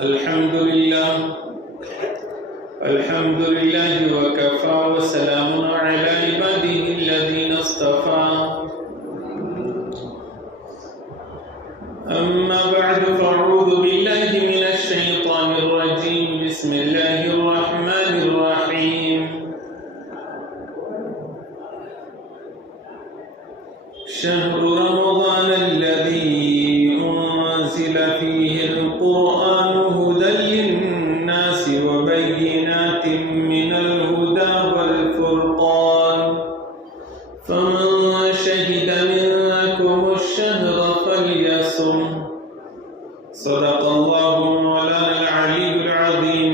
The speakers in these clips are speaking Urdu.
الحمد لله وكفى وسلام على عباده الذين اصطفى أما بعد فأعوذ بالله من الشيطان الرجيم بسم الله الرحمن الرحيم شهر رمضان الذي أنزل فيه القرآن هدى للناس وبينات من الهدى والفرقان فمن شهد منكم الشهر فليصم صدق الله مولانا العلي العظيم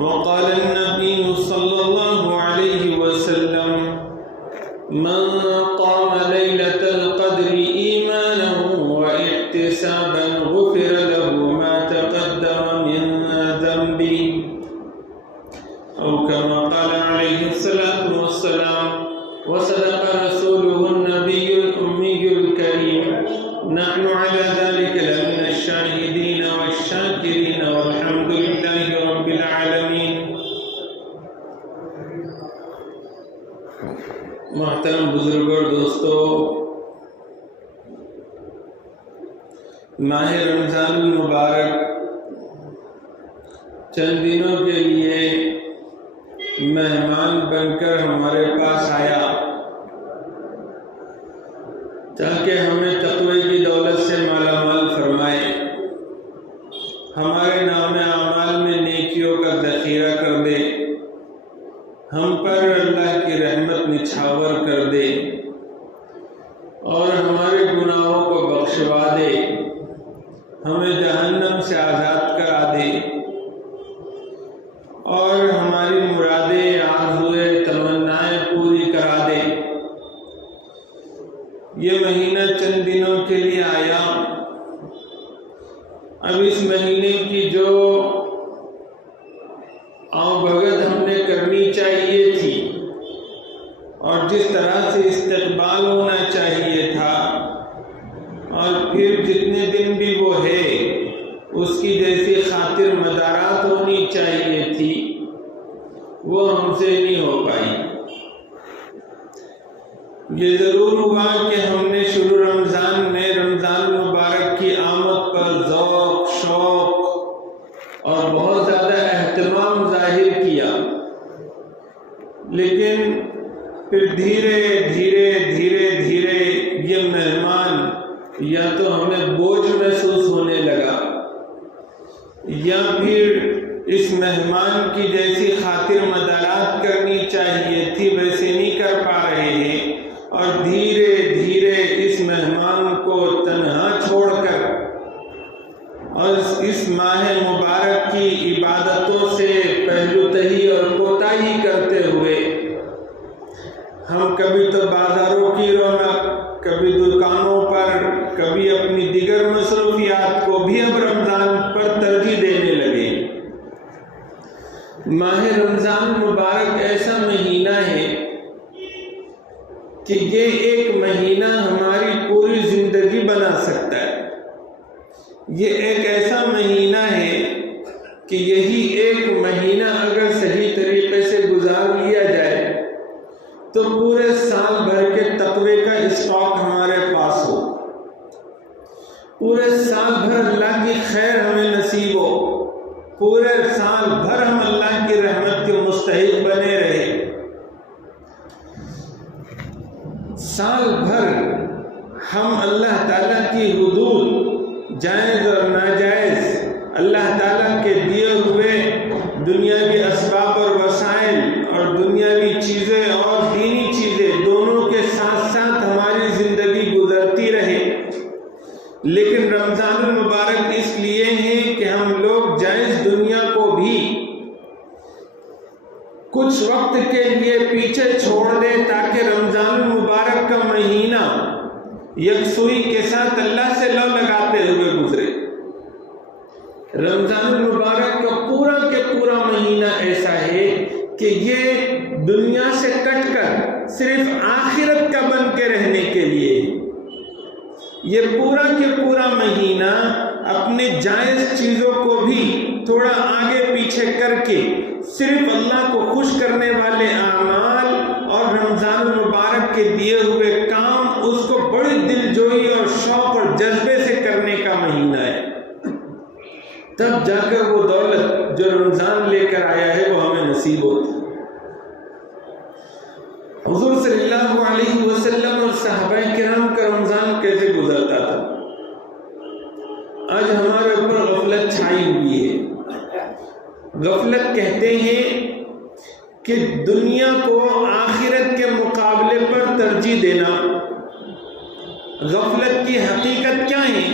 وقال النبي صلى الله عليه وسلم من قام ليلة القدر إيمانا واحتسابا غفر له ما تقدم من ذنبه أو كما قال عليه الصلاة والسلام وصدق رسوله النبي الأمي الكريم نحن على ذلك لمن الشاهدين والشاكرين والحمد لله رب العالمين. محترم بزرگوں اور دوستو، ماہ رمضان المبارک چند دنوں کے لیے مہمان بن کر ہمارے پاس آیا تاکہ ہمیں تقوی کی دولت سے مالا مال فرمائے، ہمارے نام اعمال میں نیکیوں کا ذخیرہ کر دے، ہم پر اللہ کی رحمت نچھاور کر دے اور ہمارے گناہوں کو بخشوا دے، ہمیں جہنم سے آزاد کرا دے اور ہماری مرادیں آرزوئیں تمنائیں پوری کرا دے۔ یہ مہینہ چند دنوں کے لیے آیا، اب اس مہینے کی جو آؤ بھگت ہم نے کرنی چاہیے تھی اور جس طرح سے استقبال ہونا چاہیے تھا اور پھر جتنے دن بھی وہ ہے اس کی جیسی خاطر مدارات ہونی چاہیے تھی وہ ہم سے نہیں ہو پائی۔ یہ ضرور ہوا کہ ہم نے شروع رمضان میں رمضان مبارک کی آمد پر ذوق شوق اور بہت زیادہ اہتمام ظاہر کیا، لیکن پھر دھیرے دھیرے یہ مہمان یا تو ہمیں بوجھ محسوس ہونے لگا یا پھر اس مہمان کی جیسی خاطر مدارات کرنی چاہیے تھی ویسے نہیں کر پا رہے ہیں، اور دھیرے دھیرے اس مہمان کو تنہا چھوڑ کر اور اس ماہ مبارک کی عبادتوں سے پہلو تہی اور کوتاہی کرتے ہوئے ہم کبھی تو بازاروں کی رونق، کبھی دکانوں پر، کبھی اپنی دیگر مصروفیات کو بھی اب رمضان پر ترجیح دینے لگے۔ ماہ رمضان مبارک ایسا مہینہ ہے کہ یہ ایک مہینہ ہماری پوری زندگی بنا سکتا ہے۔ یہ ایک ایسا مہینہ ہے کہ یہی ایک مہینہ اگر صحیح طریقے سے گزار لیا جائے تو پورے سال بھر کے تقوی کا اسٹاک ہمارے پاس ہو، پورے سال بھر اللہ کی خیر ہمیں نصیب ہو، پورے سال بھر ہم اللہ کی رحمت کے مستحق بنے رہے، سال بھر ہم اللہ تعالیٰ کی حدود جائز اور ناجائز، اللہ تعالیٰ کے دیے ہوئے دنیاوی اسباب اور وسائل اور دنیاوی چیزیں اور دینی چیزیں دونوں کے ساتھ ساتھ ہماری زندگی گزرتی رہے۔ لیکن رمضان المبارک اس لیے ہے کہ ہم لوگ جائز دنیا کو بھی کچھ وقت کے لیے پیچھے چھوڑ دیں تاکہ رمضان المبارک کا مہینہ یکسوئی کے ساتھ اللہ سے لو لگاتے ہوئے گزرے۔ رمضان المبارک کا پورا کے پورا مہینہ ایسا ہے کہ یہ دنیا سے کٹ کر صرف آخرت کا بن کے رہنے کے لیے، یہ پورا کے پورا مہینہ اپنے جائز چیزوں کو بھی تھوڑا آگے پیچھے کر کے صرف اللہ کو خوش کرنے والے اعمال اور رمضان المبارک کے دیے ہوئے کام اس کو بڑی دلجوئی اور شوق اور جذبے سے کرنے کا مہینہ ہے، تب جا کر وہ دولت جو رمضان لے کر آیا ہے وہ ہمیں نصیب ہوتی۔ حضور صلی اللہ علیہ وسلم اور صحابہ کرام کا رمضان کیسے گزرتا تھا؟ آج ہمارے اوپر غفلت چھائی ہوئی ہے۔ غفلت کہتے ہیں کہ دنیا کو آخرت کے مقابلے پر ترجیح دینا۔ غفلت کی حقیقت کیا ہے؟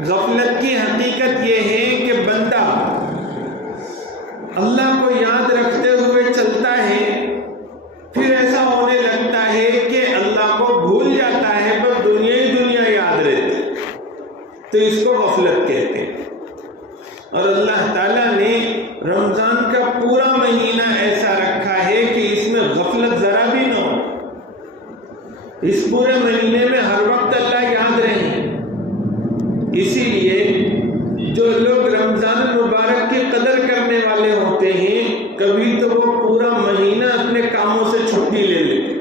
غفلت کی حقیقت یہ ہے کہ بندہ اللہ کو یاد رکھتے ہوئے چلتا ہے، پھر ایسا ہونے لگتا ہے کہ اللہ کو بھول جاتا ہے، بس دنیا ہی دنیا یاد رہتی، تو اس کو غفلت کہتے ہیں۔ اور اللہ تعالیٰ نے رمضان کا پورا مہینہ ایسا رکھا ہے کہ اس میں غفلت ذرا بھی نہ ہو۔ اس پورے مہینے میں ہر وقت اللہ یاد رہے۔ اسی لیے جو لوگ رمضان المبارک کی قدر کرنے والے ہوتے ہیں، کبھی تو وہ پورا مہینہ اپنے کاموں سے چھٹی لے لیتے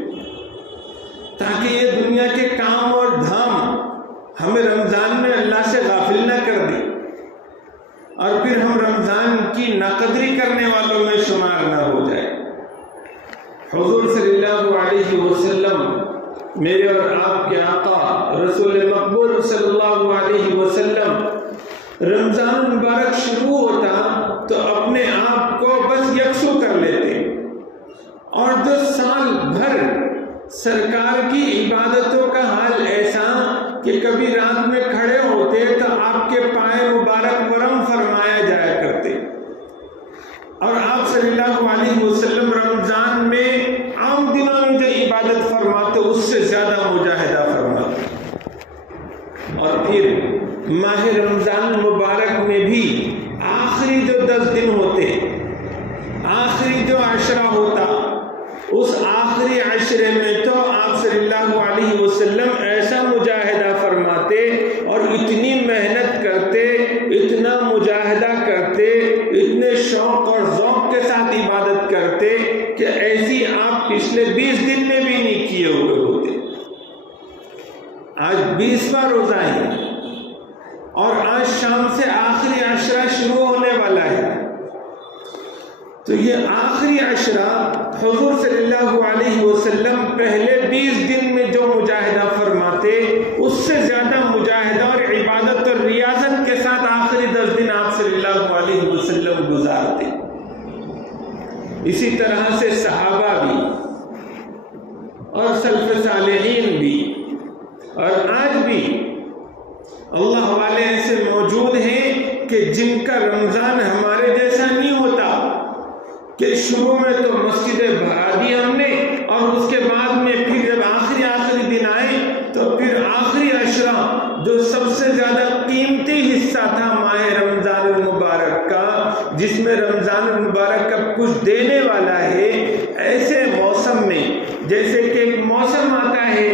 تاکہ یہ دنیا کے کام اور دھام ہمیں رمضان میں اللہ سے غافل نہ کر دے اور پھر ہم رمضان کی ناقدری کرنے والوں میں شمار نہ ہو جائے۔ حضور صلی اللہ علیہ وسلم میرے اور آپ کے آقا رسول مقبول صلی اللہ علیہ وسلم رمضان المبارک شروع ہوتا تو اپنے آپ کو بس یکسو کر لیتے، اور جو سال بھر سرکار کی عبادتوں کا حال ایسا کہ کبھی رات میں کھڑے ہوتے تو آپ کے پائے مبارک ورم فرمایا جایا کرتے، اور آپ صلی اللہ علیہ وسلم رمضان میں عام دنوں میں جو عبادت فرماتے اس سے زیادہ مجاہدہ فرماتے، اور پھر ماہ رمضان مبارک میں بھی آخری جو 10 دن ہوتے، آخری جو عشرہ ہوتا، اس آخری عشرے میں تو آپ صلی اللہ علیہ وسلم ایسا مجاہدہ فرماتے اور اتنی محنت کرتے، اتنا مجاہدہ کرتے، اتنے شوق اور ذوق کے ساتھ عبادت کرتے کہ ایسی آپ پچھلے 20 دن میں بھی نہیں کیے ہوئے ہوتے۔ آج 20واں روزہ ہے اور آج شام سے آخری عشرہ شروع ہونے والا ہے، تو یہ آخری عشرہ حضور صلی اللہ علیہ وسلم پہلے 20 دن میں جو مجاہدہ فرماتے اس سے زیادہ مجاہدہ اور عبادت اور ریاضت کے ساتھ آخری 10 دن آپ صلی اللہ علیہ وسلم گزارتے۔ اسی طرح سے صحابہ بھی اور سلف صالحین بھی اور آج بھی اللہ والے ایسے موجود ہیں کہ جن کا رمضان ہمارے جیسا نہیں ہوتا کہ شروع میں تو مسجدیں بھرا دی ہم نے اور اس کے بعد میں پھر جب آخری دن آئے تو پھر آخری عشرہ جو سب سے زیادہ قیمتی حصہ تھا ماہ رمضان المبارک کا، جس میں رمضان المبارک کا کچھ دینے والا ہے، ایسے موسم میں جیسے کہ ایک موسم آتا ہے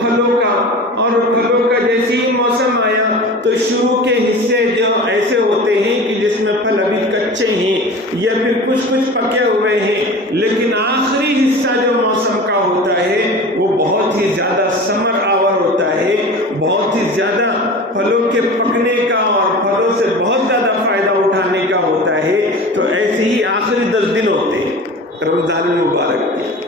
پھلوں کا، اور پھلوں کا جیسے ہی موسم آیا تو شروع کے حصے جو ایسے ہوتے ہیں کہ جس میں پھل ابھی کچے ہیں یا پھر کچھ پکے ہوئے ہیں، لیکن آخری حصہ جو موسم کا ہوتا ہے وہ بہت ہی زیادہ ثمر آور ہوتا ہے، بہت ہی زیادہ پھلوں کے پکنے کا اور پھلوں سے بہت زیادہ فائدہ اٹھانے کا ہوتا ہے۔ تو ایسے ہی آخری 10 دن ہوتے ہیں رمضان المبارک کے،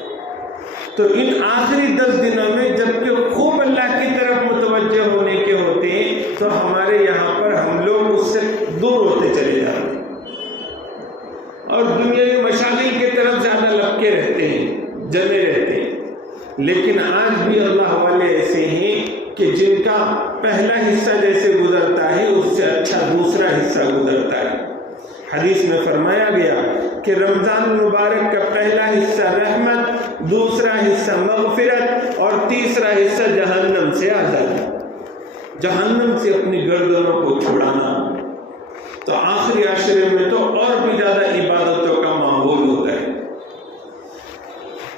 تو ان آخری 10 دنوں میں جبکہ خوب اللہ کی طرف متوجہ ہونے کے ہوتے ہیں تو ہمارے یہاں پر ہم لوگ اس سے دور ہوتے چلے جاتے ہیں اور دنیاوی مشاغل کی طرف زیادہ لپکے رہتے ہیں، جمے رہتے ہیں۔ لیکن آج بھی اللہ والے ایسے ہیں کہ جن کا پہلا حصہ جیسے گزرتا ہے اس سے اچھا دوسرا حصہ گزرتا ہے۔ حدیث میں فرمایا گیا کہ رمضان المبارک کا پہلا حصہ رحمت، دوسرا حصہ مغفرت اور تیسرا حصہ جہنم سے آزادی، جہنم سے اپنی گردنوں کو چھڑانا۔ تو آخری عشرے میں تو اور بھی زیادہ عبادتوں کا ماحول ہوتا ہے۔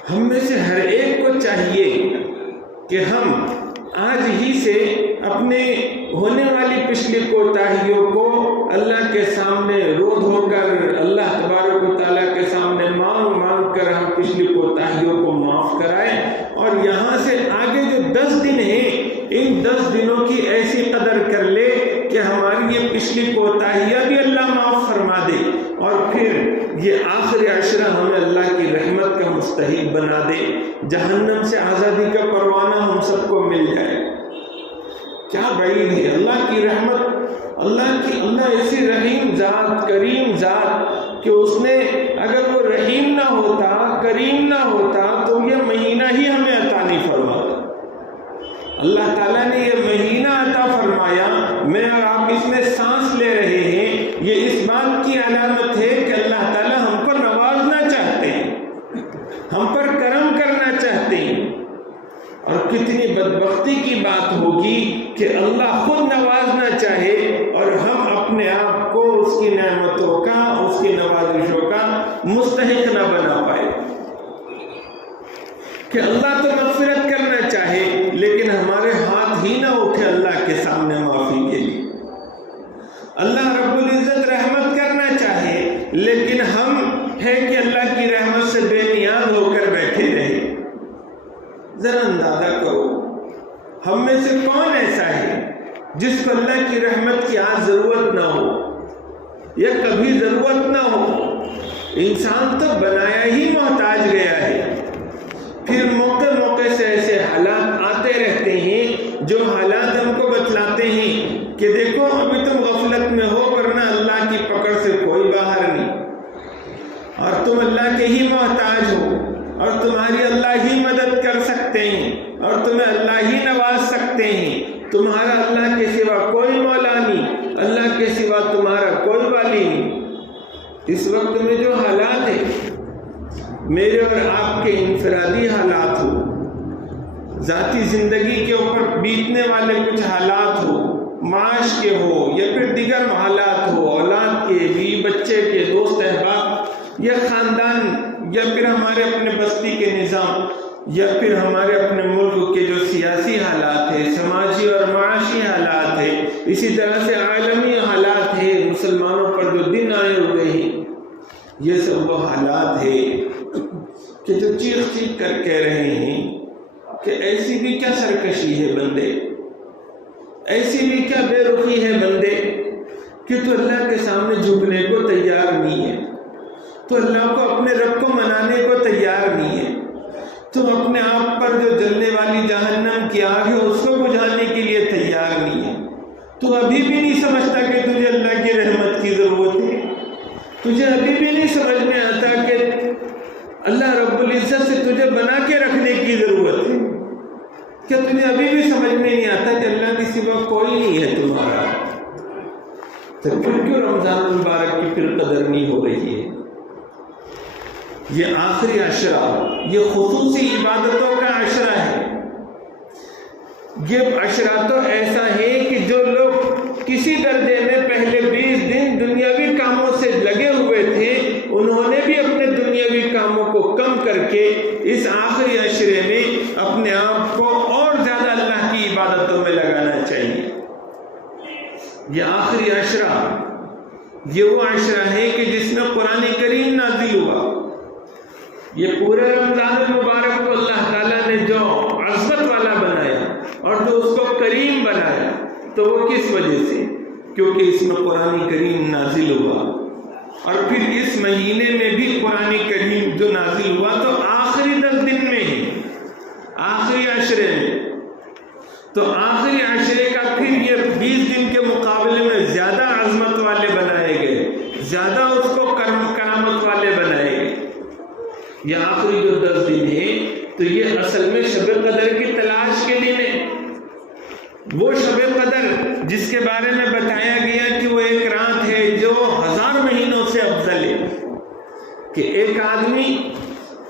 ہم میں سے ہر ایک کو چاہیے کہ ہم آج ہی سے اپنے ہونے والی پچھلی کوتاہیوں کو اللہ کے سامنے رو دھو کر اللہ تبارک و تعالیٰ کے سامنے مانگ مانگ کر ہم پچھلی کوتاہیوں کو معاف کرائیں، اور یہاں سے آگے جو 10 دن ہیں ان 10 دنوں کی ایسی قدر کر لے کہ ہماری یہ پچھلی کوتاہیاں بھی اللہ معاف فرما دے، اور پھر یہ آخری عشرہ ہمیں اللہ کی رحمت کا مستحق بنا دے، جہنم سے آزادی کا پروانہ ہم سب کو مل جائے۔ کیا بعید ہے اللہ کی رحمت، اللہ ایسی رحیم ذات، کریم ذات کہ اس نے اگر وہ رحیم نہ ہوتا، کریم نہ ہوتا تو یہ مہینہ ہی ہمیں عطا نہیں فرماتا۔ اللہ تعالیٰ نے یہ مہینہ عطا فرمایا، میں اور آپ اس میں سانس لے رہے ہیں، یہ اس بات کی علامت ہے کہ اللہ تعالیٰ ہم کو نوازنا چاہتے ہیں، ہم پر کرم کرنا چاہتے ہیں۔ اور کتنی بدبختی کی بات ہوگی کہ اللہ خود نوازنا چاہے اور ہم اپنے آپ کو اس کی نعمتوں کا، اس کی نوازشوں کا مستحق نہ بنا پائے، کہ اللہ تو مغفرت کرنا چاہے لیکن ہمارے ہاتھ ہی نہ اٹھے اللہ کے سامنے معافی کے لیے۔ اللہ رب العزت رحمت کرنا چاہے لیکن ہم ہے کہ اللہ کی رحمت سے بے نیاز ہو کر بیٹھے رہے۔ ذرا اندازہ کرو ہم میں سے کون ایسا ہے جس کو اللہ کی رحمت کی آج ضرورت نہ ہو یا کبھی ضرورت نہ ہو۔ انسان تو بنایا ہی محتاج گیا ہے، پھر موقع موقع سے ایسے حالات آتے رہتے ہیں جو حالات ہم کو بتلاتے ہیں کہ دیکھو ابھی تم غفلت میں ہو ورنہ اللہ کی پکڑ سے کوئی باہر نہیں، اور تم اللہ کے ہی محتاج ہو، اور تمہاری اللہ ہی مدد کر سکتے ہیں، اور تمہیں اللہ ہی نواز سکتے ہیں، تمہارا اللہ کے سوا کوئی مولا نہیں، اللہ کے سوا تمہارا کوئی والی نہیں۔ اس وقت میں جو حالات ہیں میرے اور آپ کے انفرادی حالات ہو، ذاتی زندگی کے اوپر بیتنے والے کچھ حالات ہو، معاش کے ہو یا پھر دیگر حالات ہو، اولاد کے، بیوی بچے کے، دوست احباب یا خاندان، یا پھر ہمارے اپنے بستی کے نظام، یا پھر ہمارے اپنے ملک کے جو سیاسی حالات ہیں، سماجی اور معاشی حالات ہیں، اسی طرح سے عالمی حالات ہیں، مسلمانوں پر جو دن آئے ہوئے ہیں، یہ سب وہ حالات ہیں کہ جو چیخ چیخ کر کہہ رہے ہیں کہ ایسی بھی کیا سرکشی ہے بندے، ایسی بھی کیا بے رخی ہے بندے کہ تو اللہ کے سامنے جھکنے کو تیار نہیں ہے، تو اللہ کو اپنے رب کو منانے کو تیار نہیں ہے، تم اپنے آپ پر جو جلنے والی جہنم کی آگ ہے اس کو بجھانے کے لیے تیار نہیں ہے، تو ابھی بھی نہیں سمجھتا کہ تجھے اللہ کی رحمت کی ضرورت ہے، تجھے ابھی بھی نہیں سمجھ میں آتا کہ اللہ رب العزت سے تجھے بنا کے رکھنے کی ضرورت ہے، کیا تجھے ابھی بھی سمجھ میں نہیں آتا کہ اللہ کے سوا کوئی نہیں ہے تمہارا؟ تو پھر کیوں رمضان المبارک کی پھر قدر نہیں ہو رہی ہے؟ یہ آخری عشرہ، یہ خصوصی عبادتوں کا عشرہ ہے، یہ عشرہ تو ایسا ہے کہ جو لوگ کسی درجے میں پہلے 20 دن دنیاوی کاموں سے لگے ہوئے تھے انہوں نے بھی اپنے دنیاوی کاموں کو کم کر کے اس آخری عشرے میں اپنے آپ کو اور زیادہ اللہ کی عبادتوں میں لگانا چاہیے۔ یہ آخری عشرہ یہ وہ عشرہ ہے کہ جس میں قرآن کریم نازل ہوا۔ یہ پورے رمضان المبارک کو اللہ تعالیٰ نے جو عظمت والا بنایا اور جو اس کو کریم بنایا تو وہ کس وجہ سے؟ کیونکہ اس میں قرآن کریم نازل ہوا، اور پھر اس مہینے میں بھی قرآن کریم جو نازل ہوا تو آخری 10 دن میں ہی، آخری عشرے میں، تو آخری عشرے کا پھر یہ 20 دن کے مقابلے میں زیادہ عظمت والے بنائے گئے، زیادہ اس کو کرامت والے بنائے گئے۔ یہ آخری جو 10 دن ہیں تو یہ اصل میں شب قدر کی تلاش کے دن ہے، وہ شب قدر جس کے بارے میں بتایا گیا کہ وہ ایک رات ہے جو 1000 مہینوں سے افضل ہے، کہ ایک آدمی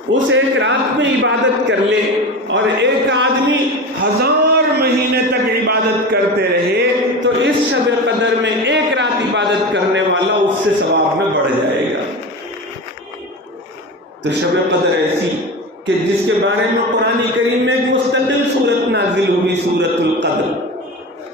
اس ایک رات میں عبادت کر لے اور ایک آدمی 1000 مہینے تک عبادت کرتے رہے تو اس شب قدر میں ایک رات عبادت کرنے والا اس سے ثواب میں بڑھ جائے گا۔ تو شب قدر ایسی کہ جس کے بارے میں قرآن کریم میں ایک مستقل سورت نازل ہوئی، سورت القدر،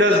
10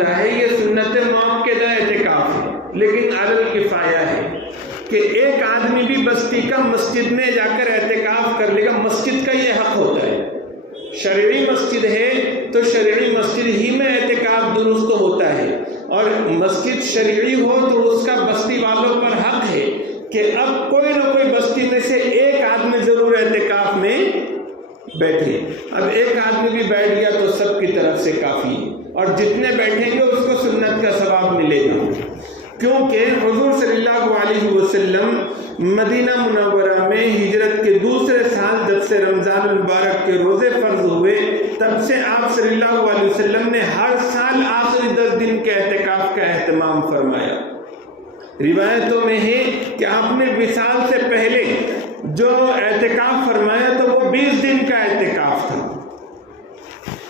ہوتا ہے یہ سنت مؤکدہ اعتکاف ہے، لیکن علی الکفایہ ہے کہ ایک آدمی بھی بستی کا مسجد میں جا کر اعتکاف کر لے گا، مسجد کا یہ حق ہوتا ہے۔ شرعی مسجد ہے تو شرعی مسجد ہی میں اعتکاف درست ہوتا ہے، اور مسجد شرعی ہو تو اس کا بستی والوں پر حق ہے کہ اب کوئی نہ کوئی بستی میں سے ایک آدمی ضرور اعتکاف میں بیٹھے۔ اب ایک آدمی بھی بیٹھ گیا تو سب کی طرف سے کافی ہے، اور جتنے بیٹھیں گے اس کو سنت کا ثواب ملے گا، کیونکہ حضور صلی اللہ علیہ وسلم مدینہ منورہ میں ہجرت کے دوسرے سال جب سے رمضان المبارک کے روزے فرض ہوئے تب سے آپ صلی اللہ علیہ وسلم نے ہر سال آخری 10 دن کے اعتکاف کا اہتمام فرمایا۔ روایتوں میں ہے کہ آپ نے وصال سے پہلے جو اعتکاف فرمایا تو وہ 20 دن کا اعتکاف تھا،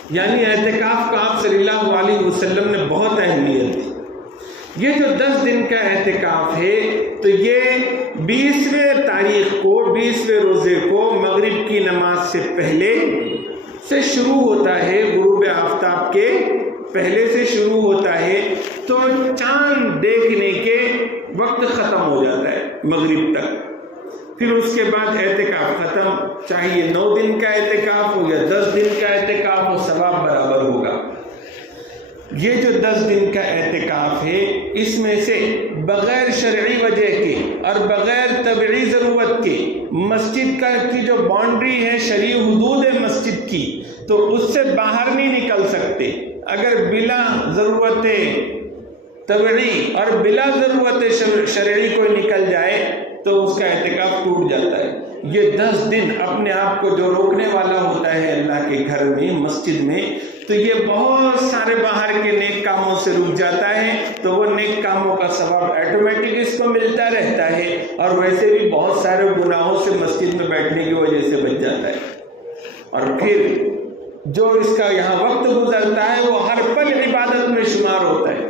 یعنی اعتکاف کا آپ صلی اللہ علیہ وسلم نے بہت اہمیت دی۔ یہ جو 10 دن کا اعتکاف ہے تو یہ 20ویں تاریخ کو، 20ویں روزے کو مغرب کی نماز سے پہلے سے شروع ہوتا ہے، غروب آفتاب کے پہلے سے شروع ہوتا ہے، تو چاند دیکھنے کے وقت ختم ہو جاتا ہے مغرب تک، پھر اس کے بعد اعتکاف ختم، چاہے یہ 9 دن کا اعتکاف ہو یا 10 دن کا اعتکاف ہو، ثواب برابر ہوگا۔ یہ جو 10 دن کا اعتکاف ہے اس میں سے بغیر شرعی وجہ کے اور بغیر طبعی ضرورت کے مسجد کا کی جو باؤنڈری ہے، شرعی حدود ہے مسجد کی، تو اس سے باہر نہیں نکل سکتے۔ اگر بلا ضرورت طبعی اور بلا ضرورت شرعی کوئی نکل جائے تو اس کا اعتکاف ٹوٹ جاتا ہے۔ یہ 10 دن اپنے آپ کو جو روکنے والا ہوتا ہے اللہ کے گھر میں، مسجد میں، تو یہ بہت سارے باہر کے نیک کاموں سے رک جاتا ہے، تو وہ نیک کاموں کا ثواب آٹومیٹک اس کو ملتا رہتا ہے، اور ویسے بھی بہت سارے گناہوں سے مسجد میں بیٹھنے کی وجہ سے بچ جاتا ہے۔ اور پھر جو اس کا یہاں وقت گزرتا ہے وہ ہر پل عبادت میں شمار ہوتا ہے،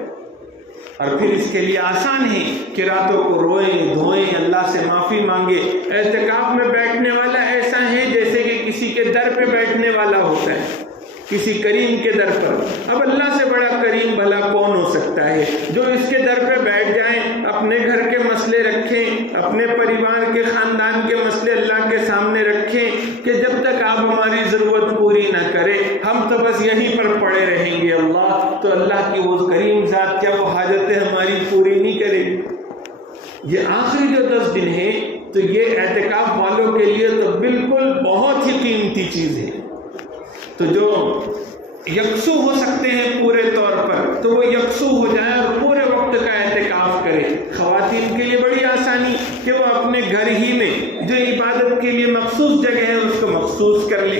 اور پھر اس کے لیے آسان ہے کہ راتوں کو روئیں دھوئیں، اللہ سے معافی مانگے۔ اعتکاف میں بیٹھنے والا ایسا ہے جیسے کہ کسی کے در پہ بیٹھنے والا ہوتا ہے، کسی کریم کے در پر۔ اب اللہ سے بڑا کریم بھلا کون ہو سکتا ہے جو اس کے در پہ بیٹھ جائیں، اپنے گھر کے مسئلے رکھیں، اپنے پریوار کے خاندان کے مسئلے اللہ کے سامنے رکھیں کہ جب تک آپ ہماری ضرورت پوری نہ کرے ہم تو بس یہیں پر پڑے رہیں گے اللہ، تو اللہ کی وہ کریم ذات کیا وہ حاجتیں ہماری پوری نہیں کرے گی؟ یہ آخری جو 10 دن ہے تو یہ اعتکاف والوں کے لیے تو بالکل بہت ہی قیمتی چیز ہے۔ تو جو یکسو ہو سکتے ہیں پورے طور پر تو وہ یکسو ہو جائے اور پورے وقت کا اعتکاف کرے۔ خواتین کے لیے بڑی آسانی کہ وہ اپنے گھر ہی میں جو عبادت کے لیے مخصوص جگہ ہے اس کو مخصوص کر لے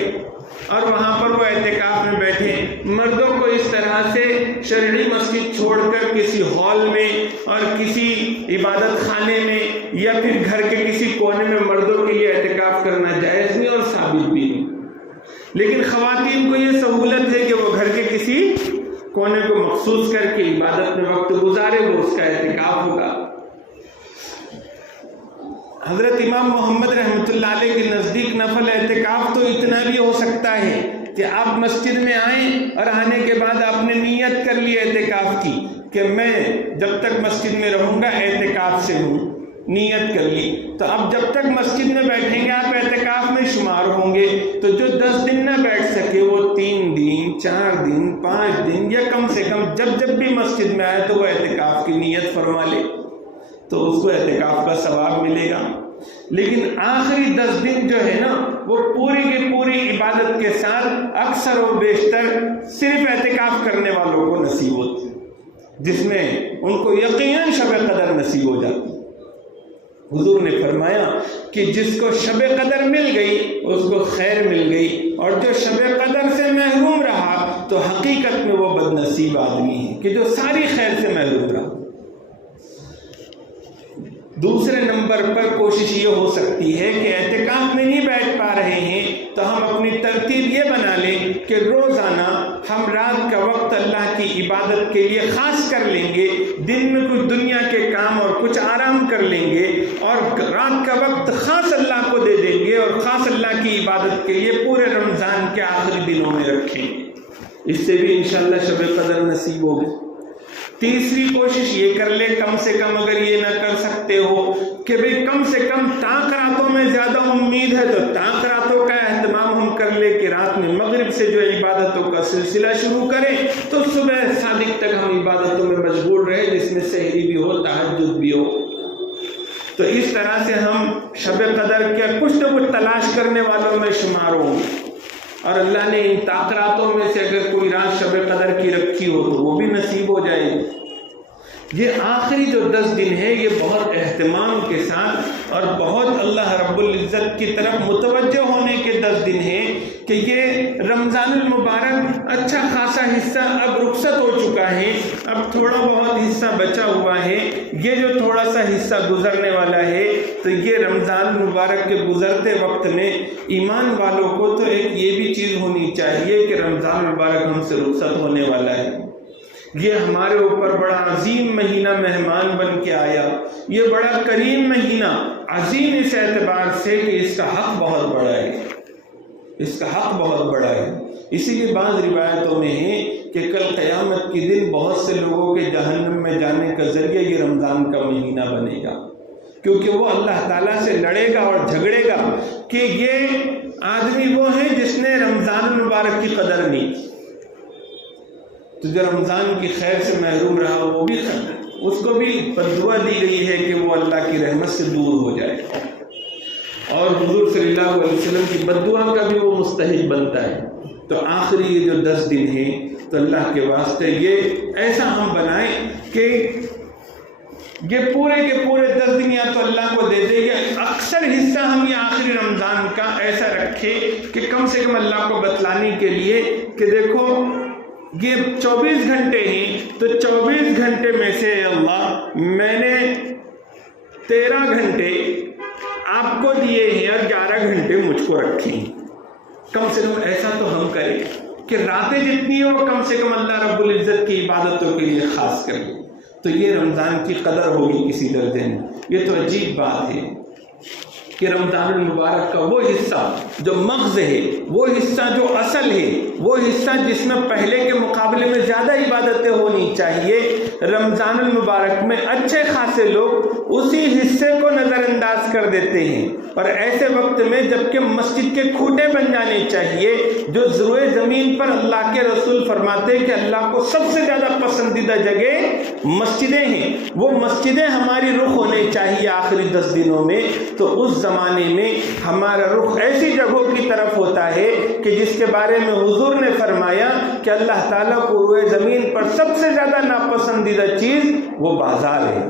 اور وہاں پر وہ اعتکاف میں بیٹھے۔ مردوں کو اس طرح سے شرعی مسجد چھوڑ کر کسی ہال میں اور کسی عبادت خانے میں یا پھر گھر کے کسی کونے میں مردوں کے لیے اعتکاف کرنا جائز نہیں اور ثابت بھی نہیں، لیکن خواتین کو یہ سہولت ہے کہ وہ گھر کے کسی کونے کو مخصوص کر کے عبادت میں وقت گزارے، وہ اس کا اعتکاف ہوگا۔ حضرت امام محمد رحمۃ اللہ علیہ کے نزدیک نفل اعتکاف تو اتنا بھی ہو سکتا ہے کہ آپ مسجد میں آئیں اور آنے کے بعد آپ نے نیت کر لی اعتکاف کی کہ میں جب تک مسجد میں رہوں گا اعتکاف سے ہوں، نیت کر لی، تو اب جب تک مسجد میں بیٹھیں گے آپ اعتکاف میں شمار ہوں گے۔ تو جو 10 دن نہ بیٹھ سکے وہ 3 دن 4 دن 5 دن یا کم سے کم جب بھی مسجد میں آئے تو وہ اعتکاف کی نیت فرما لے تو اس کو اعتکاف کا ثواب ملے گا۔ لیکن آخری 10 دن جو ہے نا وہ پوری کی پوری عبادت کے ساتھ اکثر و بیشتر صرف اعتکاف کرنے والوں کو نصیب ہوتی ہے، جس میں ان کو یقیناً شب قدر نصیب ہو جاتی ہے۔ حضور نے فرمایا کہ جس کو شب قدر مل گئی اس کو خیر مل گئی، اور جو شب قدر سے محروم رہا تو حقیقت میں وہ بد نصیب آدمی ہے کہ جو ساری خیر سے محروم رہا۔ دوسرے نمبر پر کوشش یہ ہو سکتی ہے کہ اعتکاف میں نہیں بیٹھ پا رہے ہیں تو ہم اپنی ترتیب یہ بنا لیں کہ روزانہ ہم رات کا وقت اللہ کی عبادت کے لیے خاص کر لیں گے، دن میں کچھ دنیا کے کام اور کچھ آرام کر لیں گے، اور رات کا وقت خاص اللہ کو دے دیں گے اور خاص اللہ کی عبادت کے لیے پورے رمضان کے آخری دنوں میں رکھیں گے۔ اس سے بھی انشاءاللہ شب قدر نصیب ہوگی۔ تیسری کوشش یہ کر لے کم سے کم، اگر یہ نہ کر سکتے ہو کہ بھئی کم سے کم طاق راتوں میں زیادہ امید ہے تو طاق راتوں کا اہتمام ہم کر لے کہ رات میں مغرب سے جو عبادتوں کا سلسلہ شروع کریں تو صبح صادق تک ہم عبادتوں میں مشغول رہے، جس میں سحری بھی ہو، تہجد بھی ہو۔ تو اس طرح سے ہم شب قدر کے کچھ نہ کچھ تلاش کرنے والوں میں شمار ہوں، اور اللہ نے ان طاقتوں میں سے اگر کوئی رات شب قدر کی رکھی ہو تو وہ بھی نصیب ہو جائے گی۔ یہ آخری جو 10 دن ہے یہ بہت اہتمام کے ساتھ اور بہت اللہ رب العزت کی طرف متوجہ ہونے کے 10 دن ہیں کہ یہ رمضان المبارک اچھا خاصا حصہ اب رخصت ہو چکا ہے، اب تھوڑا بہت حصہ بچا ہوا ہے۔ یہ جو تھوڑا سا حصہ گزرنے والا ہے تو یہ رمضان المبارک کے گزرتے وقت میں ایمان والوں کو تو ایک یہ بھی چیز ہونی چاہیے کہ رمضان المبارک ہم سے رخصت ہونے والا ہے، یہ ہمارے اوپر بڑا عظیم مہینہ مہمان بن کے آیا، یہ بڑا کریم مہینہ، عظیم اس اعتبار سے کہ اس کا حق بہت بڑا ہے، اس کا حق بہت بڑا ہے۔ اسی لیے بعض روایتوں میں ہے کہ کل قیامت کے دن بہت سے لوگوں کے جہنم میں جانے کا ذریعہ یہ رمضان کا مہینہ بنے گا، کیونکہ وہ اللہ تعالیٰ سے لڑے گا اور جھگڑے گا کہ یہ آدمی وہ ہے جس نے رمضان المبارک کی قدر نہیں کی، تو جو رمضان کی خیر سے محروم رہا وہ بھی اس کو بھی بددعا دی گئی ہے کہ وہ اللہ کی رحمت سے دور ہو جائے، اور حضور صلی اللہ علیہ وسلم کی بددعا کا بھی وہ مستحق بنتا ہے۔ تو آخری یہ جو 10 دن ہیں تو اللہ کے واسطے یہ ایسا ہم بنائیں کہ یہ پورے کے پورے 10 دن یا تو اللہ کو دے دے، یا اکثر حصہ ہم یہ آخری رمضان کا ایسا رکھے کہ کم سے کم اللہ کو بتلانے کے لیے کہ دیکھو یہ 24 گھنٹے ہیں، تو 24 گھنٹے میں سے اللہ میں نے 13 گھنٹے آپ کو دیے ہیں اور 11 گھنٹے مجھ کو رکھے ہیں۔ کم سے کم ایسا تو ہم کریں کہ راتیں جتنی ہیں وہ کم سے کم اللہ رب العزت کی عبادتوں کے لیے خاص کریں، تو یہ رمضان کی قدر ہوگی کسی درجے میں۔ یہ تو عجیب بات ہے کہ رمضان المبارک کا وہ حصہ جو مغز ہے، وہ حصہ جو اصل ہے، وہ حصہ جس میں پہلے کے مقابلے میں زیادہ عبادتیں ہونی چاہیے، رمضان المبارک میں اچھے خاصے لوگ اسی حصے کو نظر انداز کر دیتے ہیں، اور ایسے وقت میں جبکہ مسجد کے کھوٹے بن جانے چاہیے، جو ضروع زمین پر اللہ کے رسول فرماتے کہ اللہ کو سب سے زیادہ پسندیدہ جگہ مسجدیں ہیں، وہ مسجدیں ہماری رخ ہونے چاہیے آخری 10 دنوں میں، تو اس زمانے میں ہمارا رخ ایسی جگہوں کی طرف ہوتا ہے کہ جس کے بارے میں حضور نے فرمایا کہ اللہ تعالیٰ کو روئے زمین پر سب سے زیادہ ناپسندیدہ چیز وہ بازار ہے،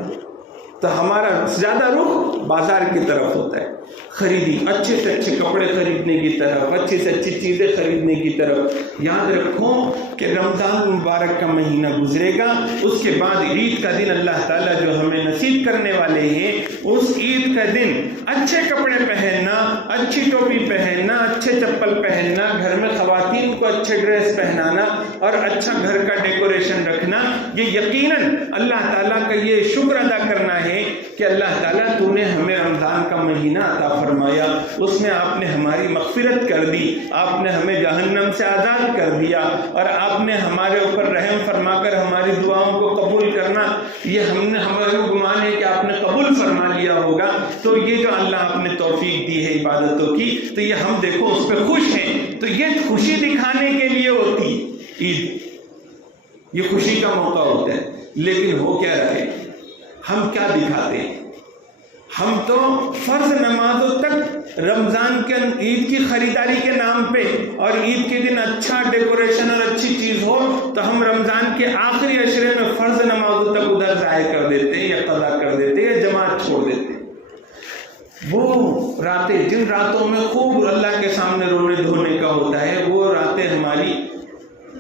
تو ہمارا زیادہ رخ بازار کی طرف ہوتا ہے، خریدی اچھے سے اچھے کپڑے خریدنے کی طرف، اچھی سے اچھی چیزیں خریدنے کی طرف۔ یاد رکھو کہ رمضان المبارک کا مہینہ گزرے گا، اس کے بعد عید کا دن اللہ تعالیٰ جو ہمیں نصیب کرنے والے ہیں، اس عید کا دن اچھے کپڑے پہننا، اچھی ٹوپی پہننا، اچھے چپل پہننا، گھر میں خواتین کو اچھے ڈریس پہنانا اور اچھا گھر کا ڈیکوریشن رکھنا، یہ یقیناً اللہ تعالیٰ کا یہ شکر ادا کرنا ہے کہ اللہ تعالیٰ تو نے ہمیں رمضان کا مہینہ عطا فرمایا، اس میں آپ نے ہماری مغفرت کر دی، آپ نے ہمیں جہنم سے آزاد کر دیا، اور آپ نے ہمارے اوپر رحم فرما کر ہماری دعاؤں کو قبول کرنا، یہ ہمارے گمان ہے کہ آپ نے قبول فرما لیا ہوگا۔ تو یہ جو اللہ آپ نے توفیق دی ہے عبادتوں کی، تو یہ ہم دیکھو اس پہ خوش ہیں، تو یہ خوشی دکھانے کے لیے ہوتی عید، یہ خوشی کا موقع ہوتا ہے، لیکن ہو کیا رہے، ہم کیا دکھاتے ہیں؟ ہم تو فرض نمازوں تک رمضان کے عید کی خریداری کے نام پہ، اور عید کے دن اچھا ڈیکوریشن اور اچھی چیز ہو تو ہم رمضان کے آخری عشرے میں فرض نمازوں تک ادھر ضائع کر دیتے ہیں، یا قضا کر دیتے ہیں، یا جماعت چھوڑ دیتے ہیں۔ وہ راتیں جن راتوں میں خوب اللہ کے سامنے رونے دھونے کا ہوتا ہے، وہ راتیں ہماری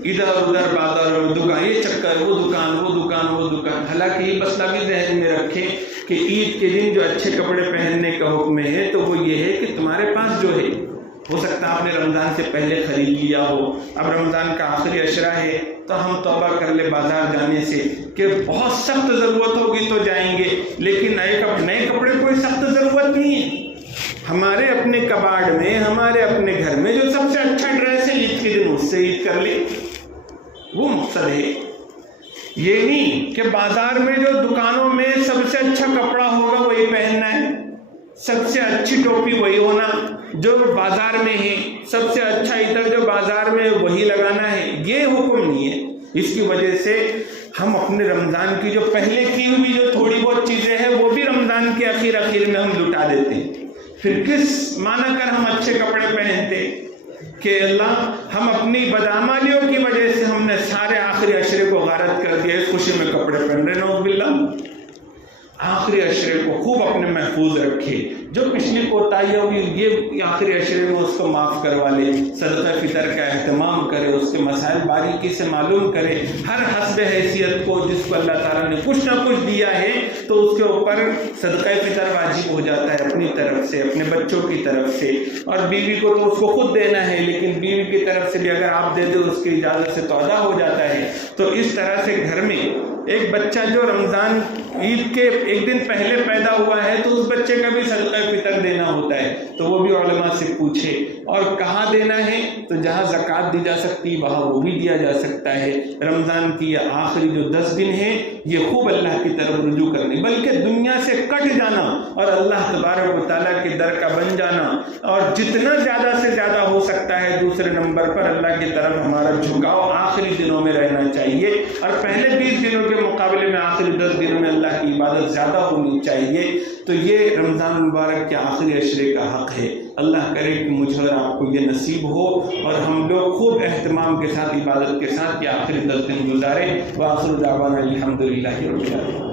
ادھر ادھر بازاروں میں دکان، یہ چکر، وہ دکان، وہ دکان، وہ دکان۔ حالانکہ یہ مسئلہ بھی ذہن میں رکھیں کہ عید کے دن جو اچھے کپڑے پہننے کا حکم ہے تو وہ یہ ہے کہ تمہارے پاس جو ہے، ہو سکتا ہے آپ نے رمضان سے پہلے خرید لیا ہو، اب رمضان کا آخری عشرہ ہے تو ہم توبہ کر لے بازار جانے سے کہ بہت سخت ضرورت ہوگی تو جائیں گے، لیکن نئے کپڑے کوئی سخت ضرورت نہیں ہے۔ ہمارے اپنے کباڑ میں، ہمارے اپنے گھر میں جو سب سے اچھا ڈریس ہے عید کے دن اس سے عید کر لیں، وہ مقصد ہے۔ یہ نہیں کہ بازار میں جو دکانوں میں سب سے اچھا کپڑا ہوگا وہی پہننا ہے، سب سے اچھی ٹوپی وہی ہونا جو بازار میں ہے، سب سے اچھا عطر جو بازار میں وہی لگانا ہے، یہ حکم نہیں ہے۔ اس کی وجہ سے ہم اپنے رمضان کی جو پہلے کی ہوئی جو تھوڑی بہت چیزیں ہیں وہ بھی رمضان کے اخیر میں ہم لٹا دیتے ہیں۔ پھر کس معنی کر ہم اچھے کپڑے پہنتے کہ اللہ ہم اپنی بدعمالیوں کی وجہ سے ہم نے سارے آخری عشرے کو غارت کر دیا، اس خوشی میں کپڑے پہن رہے، نعوذ باللہ۔ آخری عشرے کو خوب اپنے محفوظ رکھے، جو پچھلی کوتاہیاں ہوئی یہ آخری عشرے میں اس کو معاف کروا لے، صدقہ فطر کا اہتمام کرے، اس کے مسائل باریکی سے معلوم کرے، ہر حسب حیثیت کو جس کو اللہ تعالیٰ نے کچھ نہ کچھ دیا ہے تو اس کے اوپر صدقہ فطر واجب ہو جاتا ہے اپنی طرف سے، اپنے بچوں کی طرف سے، اور بیوی کو تو اس کو خود دینا ہے، لیکن بیوی کی طرف سے بھی اگر آپ دے دو اس کی اجازت سے تو ادا ہو جاتا ہے۔ تو اس طرح سے گھر میں ایک بچہ جو رمضان عید کے ایک دن پہلے پیدا ہوا ہے تو اس بچے کا بھی صدقہ فطر دینا ہوتا ہے، تو وہ بھی علماء سے پوچھے، اور کہاں دینا ہے تو جہاں زکوٰۃ دی جا سکتی وہاں وہ بھی دیا جا سکتا ہے۔ رمضان کی یہ آخری جو 10 دن ہیں یہ خوب اللہ کی طرف رجوع کرنے، بلکہ دنیا سے کٹ جانا اور اللہ تبارک و تعالیٰ کے در کا بن جانا، اور جتنا زیادہ سے زیادہ ہو سکتا ہے دوسرے نمبر پر اللہ کی طرف ہمارا جھکاؤ آخری دنوں میں رہنا چاہیے، اور پہلے 20 دنوں کے مقابلے میں آخری 10 دنوں میں اللہ کی عبادت زیادہ ہونی چاہیے۔ تو یہ رمضان مبارک کے آخری عشرے کا حق ہے۔ اللہ کرے کہ مجھے اور آپ کو یہ نصیب ہو اور ہم لوگ خوب اہتمام کے ساتھ عبادت کے ساتھ یہ آخری 10 دن گزاریں۔ وآخر دعوانا الحمدللہ رب العالمین۔